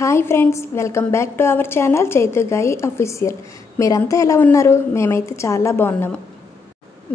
Hi friends, welcome back to our channel Chaitu Gaayi official. మీరంతా ఎలా ఉన్నారు? మేమైతే చాలా బాగున్నాము.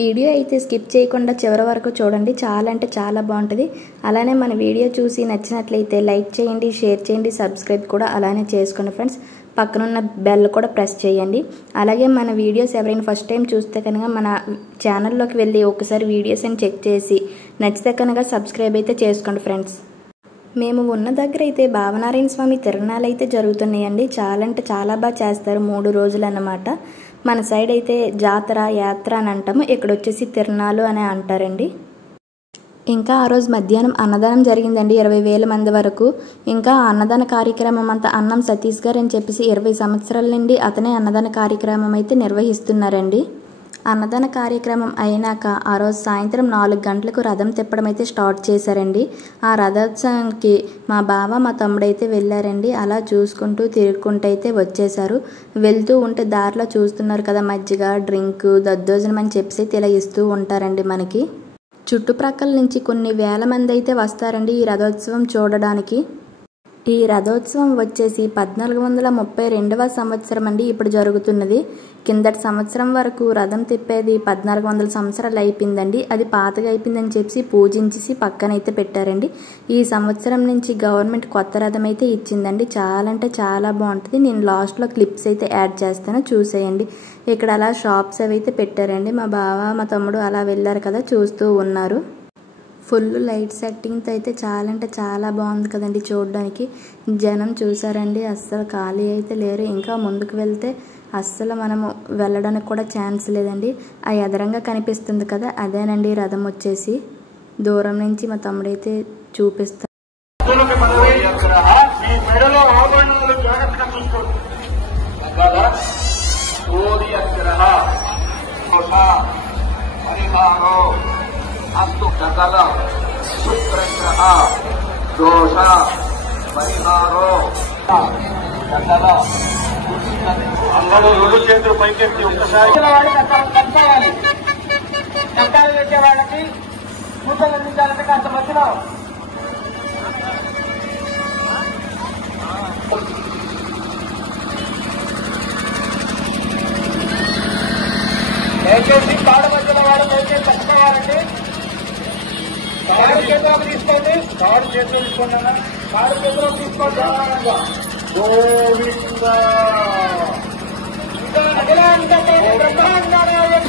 వీడియో అయితే స్కిప్ చేయకుండా చివరి వరకు చూడండి, చాలా అంటే చాలా బాగుంటుంది. అలానే మన వీడియో చూసి నచ్చినట్లయితే లైక్ చేయండి, షేర్ చేయండి, సబ్స్క్రైబ్ కూడా అలానే చేసుకోండి ఫ్రెండ్స్. పక్కనున్న బెల్ కూడా ప్రెస్ చేయండి. అలాగే మన వీడియోస్ ఎవరైనా ఫస్ట్ టైం చూస్తే కనుక మన ఛానల్లోకి వెళ్ళి ఒకసారి వీడియోస్ అని చెక్ చేసి నచ్చితే కనుక సబ్స్క్రైబ్ అయితే చేసుకోండి ఫ్రెండ్స్. మేము ఉన్న దగ్గర అయితే భావనారాయణ స్వామి తిరునాళ్ళు అయితే జరుగుతున్నాయండి. చాలా అంటే చాలా బాగా చేస్తారు, 3 రోజులు అన్నమాట. మన సైడ్ అయితే జాతర యాత్ర అని అంటాము, ఇక్కడ వచ్చేసి తిరునాళ్ళు అని అంటారండి. ఇంకా ఆ రోజు మధ్యాహ్నం అన్నదానం జరిగిందండి, 20,000 మంది వరకు. ఇంకా అన్నదాన కార్యక్రమం అంతా అన్నం సతీష్ గారు అని చెప్పేసి 20 సంవత్సరాల నుండి అతనే అన్నదాన కార్యక్రమం అయితే నిర్వహిస్తున్నారండి. అన్నదాన కార్యక్రమం అయినాక ఆ రోజు సాయంత్రం 4 గంటలకు రథం తిప్పడం అయితే స్టార్ట్ చేశారండి. ఆ రథోత్సవానికి మా బావ మా తమ్ముడైతే వెళ్ళారండి. అలా చూసుకుంటూ తిరుగుకుంటూ అయితే వచ్చేసారు. వెళ్తూ ఉంటే దారిలో చూస్తున్నారు కదా, మజ్జిగ, డ్రింక్, దద్దోజనం అని చెప్పేసి ఇలా ఇస్తూ ఉంటారండి మనకి. చుట్టుప్రక్కల నుంచి కొన్ని వేల మంది అయితే వస్తారండి ఈ రథోత్సవం చూడడానికి. ఈ రథోత్సవం వచ్చేసి 1432వ సంవత్సరం అండి ఇప్పుడు జరుగుతున్నది. కిందటి సంవత్సరం వరకు రథం తిప్పేది 1400 సంవత్సరాలు అయిపోయిందండి. అది పాతగా అయిపోయిందని చెప్పి పూజించేసి పక్కనైతే పెట్టారండి. ఈ సంవత్సరం నుంచి గవర్నమెంట్ కొత్త రథం అయితే ఇచ్చిందండి. చాలా అంటే చాలా బాగుంటుంది. నేను లాస్ట్లో క్లిప్స్ అయితే యాడ్ చేస్తాను, చూసేయండి. ఇక్కడ అలా షాప్స్ అవి అయితే పెట్టారండి. మా బావ మా తమ్ముడు అలా వెళ్ళారు కదా, చూస్తూ ఉన్నారు. ఫుల్ లైట్ సెట్టింగ్తో అయితే చాలా అంటే చాలా బాగుంది కదండి చూడడానికి. జనం చూసారండి, అస్సలు ఖాళీ అయితే లేరు. ఇంకా ముందుకు వెళ్తే అస్సలు మనము వెళ్ళడానికి కూడా ఛాన్స్ లేదండి. ఆ ఎదరంగా కనిపిస్తుంది కదా, అదేనండి రథం వచ్చేసి. దూరం నుంచి మా తమ్ముడైతే చూపిస్తారు. అస్తు సకల సుప్రగ్రహ దోష పరిహారో సకల అందరూ 2 చేతులు పైకెత్తి ఒక్కసారి కట్టాలి. కట్టాలు పెట్టే వాళ్ళకి కూతలు అందించాలంటే కాస్త మధ్యలో దయచేసి కాడ మధ్యలో వాడు దయచేసి కట్టుకోవాలండి. కాడు చేతులకు తీసుకోండి, కాడు చేతులు తీసుకున్నారా, కాడు చేతులకు తీసుకోండి. గోవింద బ్రహ్మాండాన్ని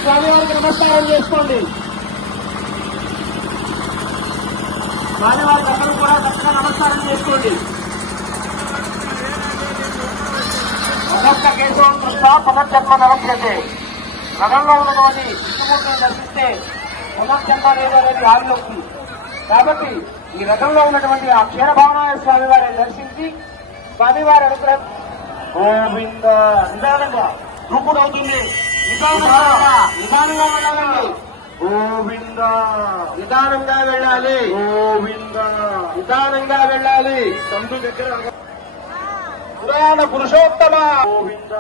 స్వామివారికి నమస్కారం చేసుకోండి. స్వామివారికి అందరూ కూడా చక్కగా నమస్కారం చేసుకోండి. అగస్త కేశవం కృష్ణ పునర్జన్మ నమస్కృతే. రథంలో ఉన్నటువంటి విష్ణుమూర్తిని దర్శిస్తే పునర్జన్మ లేదనేది ఆలోకి. కాబట్టి ఈ రథంలో ఉన్నటువంటి ఆ క్షీరభావనాయ స్వామి వారిని దర్శించి స్వామివారి అనుగ్రహం. గోవింద నిదానంగా దూకుడు అవుతుంది, నిదానంగా వెళ్ళాలండి. గోవింద నిదానంగా వెళ్ళాలి. గోవింద నిదానంగా వెళ్ళాలి. సందు దగ్గర పురాణ పురుషోత్తమ గోవింద.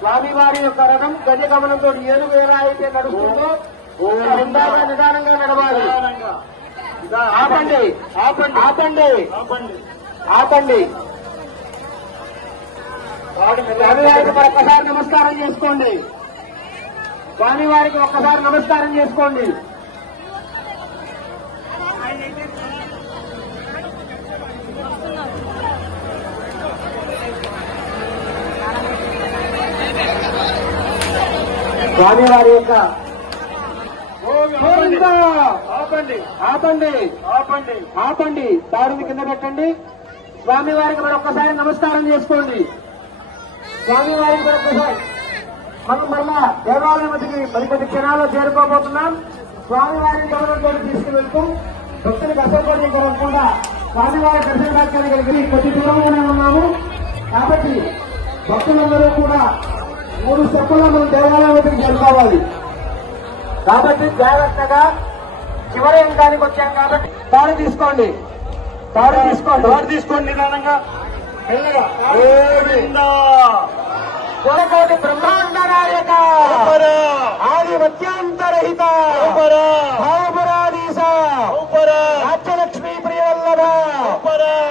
స్వామివారి యొక్క రథం గజగమనంతో ఏనుగు ఎలా అయితే నడుస్తుందో నిదానంగా నడవాలి. ఆపండి ఆపండి ఆపండి ఆపండి. స్వామివారికి ఒక్కసారి నమస్కారం చేసుకోండి. స్వామివారికి ఒక్కసారి నమస్కారం చేసుకోండి. స్వామివారి యొక్క ఆపండి ఆపండి ఆపండి ఆపండి. తాడుని కింద పెట్టండి. స్వామివారికి మరొక్కసారి నమస్కారం చేసుకోండి. స్వామివారికి మరొక్కసారి మనం మళ్ళా దేవాలయానికి మరికొద్ది క్షణాల్లో చేరుకోబోతున్నాం. స్వామివారిని గౌరవంతో తీసుకువెళ్తూ భక్తులకు అసౌకర్యం కలగకుండా స్వామివారి దర్శన భాగ్యాన్ని కలిగి కొద్ది దూరంలోనే ఉన్నాము. కాబట్టి భక్తులందరూ కూడా 3 స్టెప్పుల్లో మనం దేవాలయానికి చేరుకోవాలి. కాబట్టి జాగ్రత్తగా చివరి అంకానికి వచ్చాం కాబట్టి తాడు తీసుకోండి, తాడు తీసుకోండి, తాడు తీసుకోండి నిదానంగా. కోటి బ్రహ్మాండ నాయక ఆది మత్యాంతరహిత భావపురాధీశ రాజ్యలక్ష్మీ ప్రియవల్లభ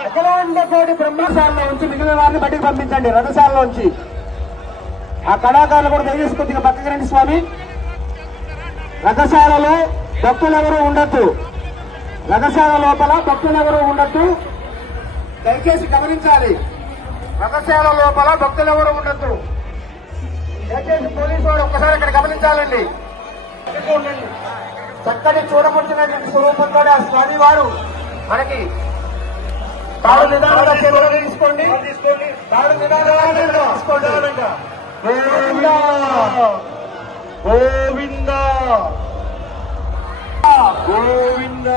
అఖిలాండ కోటి బ్రహ్మశాలలో ఉంచి మిగిలిన వారిని బయటికి పంపించండి. రథశాలలో ఉంచి ఆ కళాకారులు కూడా దయచేసి కొద్దిగా పక్కకి రండి స్వామి. రథశాలలో భక్తులెవరూ ఉండొద్దు. రథశాల లోపల భక్తులెవరూ ఉండొద్దు. దయచేసి గమనించాలి. రథశాల లోపల భక్తులెవరూ ఉండొద్దు. దయచేసి పోలీసు వారు ఒక్కసారి ఇక్కడ గమనించాలండి. చక్కటి చూడముచ్చినటువంటి స్వరూపంతో ఆ స్వామి వారు మనకి తాడు నిదానంగా చేతులు తీసుకోండి. తాడు నిదానంగా తీసుకోండి. గోవింద గోవింద గోవింద.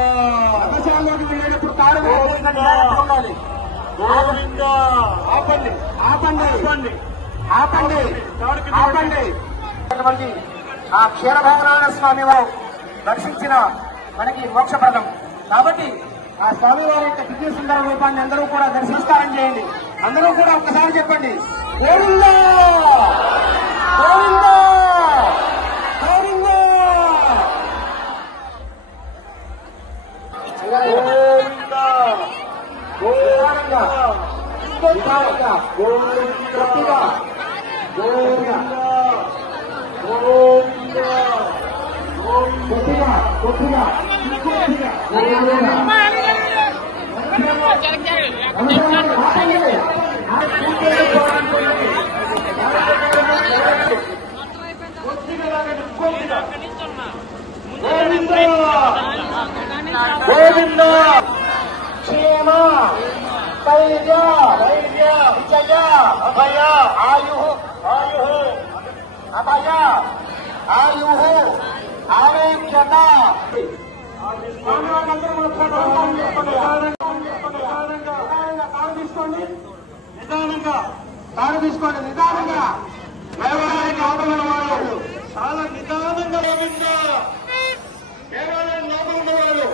రథశాలలోకి వెళ్ళేటప్పుడు తాడు ఉండాలి. గోవింద. ఆపండి ఆపండి ఆపండి ఆపండి ఆపండి. మనకి ఆ క్షీరభావనారాయణ స్వామి వారు దర్శించిన మనకి మోక్షప్రదం కాబట్టి ఆ స్వామి వారి యొక్క దివ్య సుందర రూపాన్ని అందరూ కూడా దర్శిస్తారని చేయండి. అందరూ కూడా ఒక్కసారి చెప్పండి గోవింద గోవింద గోవింద గోవింద గోవింద గోవింద గోవింద గోవింద కొద్దిగా కొద్దిగా గోవింద క్షేమ ధైర్య ధైర్య విజయ అభయ ఆయు ఆయు అభయ ఆయు ఆరోగ్యత. నిదానంగా తాడు తీసుకోండి. నిదానంగా దేవాలయానికి అవతల వాళ్ళు చాలా నిదానంగా గోవింద. దేవాలయం లోపల ఉన్నవాళ్ళు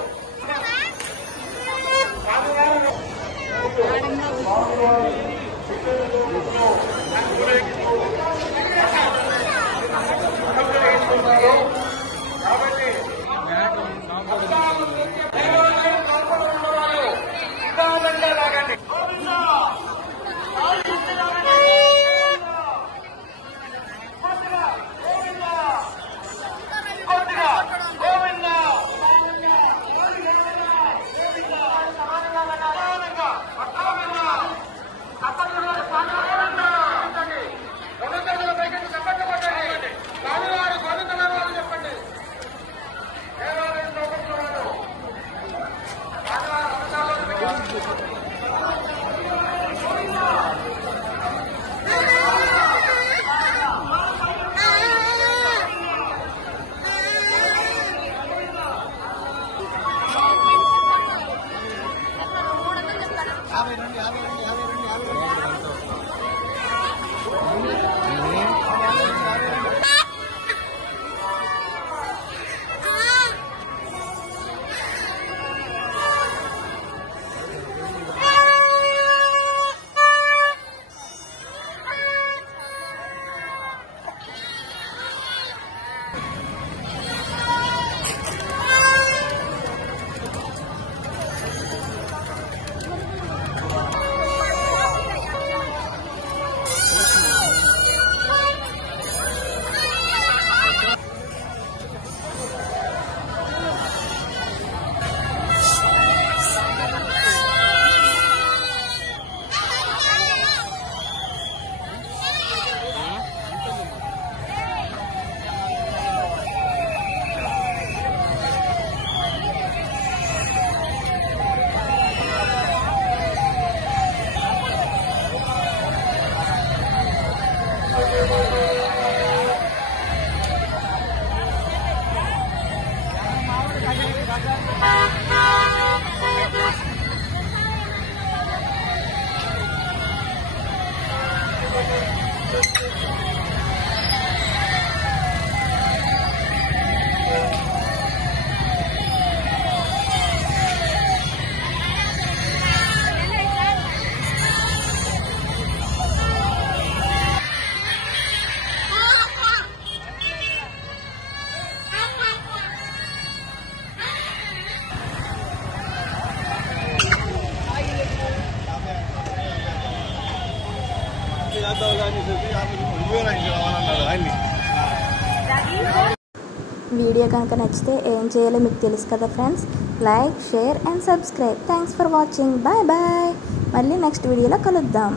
వీడియో కనుక నచ్చితే ఏం చేయాలో మీకు తెలుసు కదా friends, like, share and subscribe. Thanks for watching. Bye bye. మళ్ళీ నెక్స్ట్ వీడియోలో కలుద్దాం.